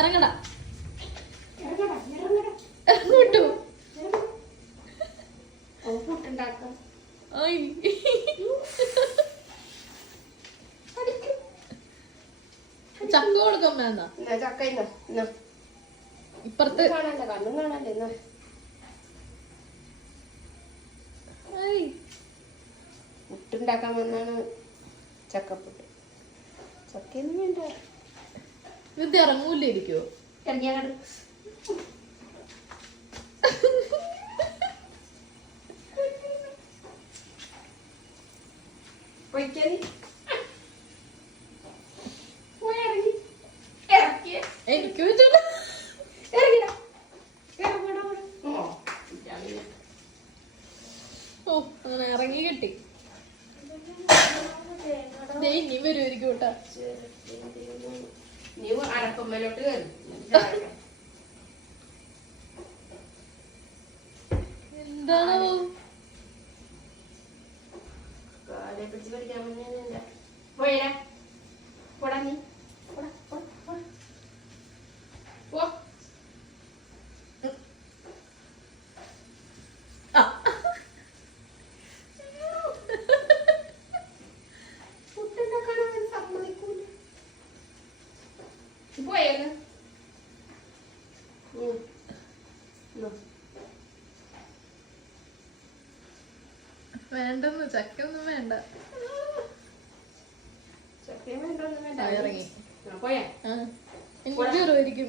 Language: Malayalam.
ഇറങ്ങടാ ഇങ്ങോട്ടു ചക്ക കൊടുക്കാൻ വേണ്ട ചക്ക ഇപ്പുറത്ത് കണ്ണും കാണല്ലേ പുട്ടുണ്ടാക്കാൻ വന്നാണ് ചക്കപ്പുട്ട്. ചക്കയൊന്നും വേണ്ട. ഇത് ഇറങ്ങൂലിരിക്കോ? ഇറങ്ങിയാൽ എനിക്ക് പറ്റില്ല. ഓ അങ്ങനെ ഇറങ്ങി കിട്ടി. ഇനി വരുമായിരിക്കും കേട്ടാ. നീ അടപ്പമ്മലോട്ട് കയറി എന്താണോ കാലെ പിടിച്ച് പഠിക്കാൻ മുന്നേ പോയരാ പോടാ നീ പോ. പോയത് വേണ്ടെന്ന് ചക്കൊന്നും വേണ്ട. ചക്കയും വേണ്ട ഒന്നും വേണ്ട. ഇറങ്ങി പോയാ എനിക്ക് വരുമായിരിക്കും.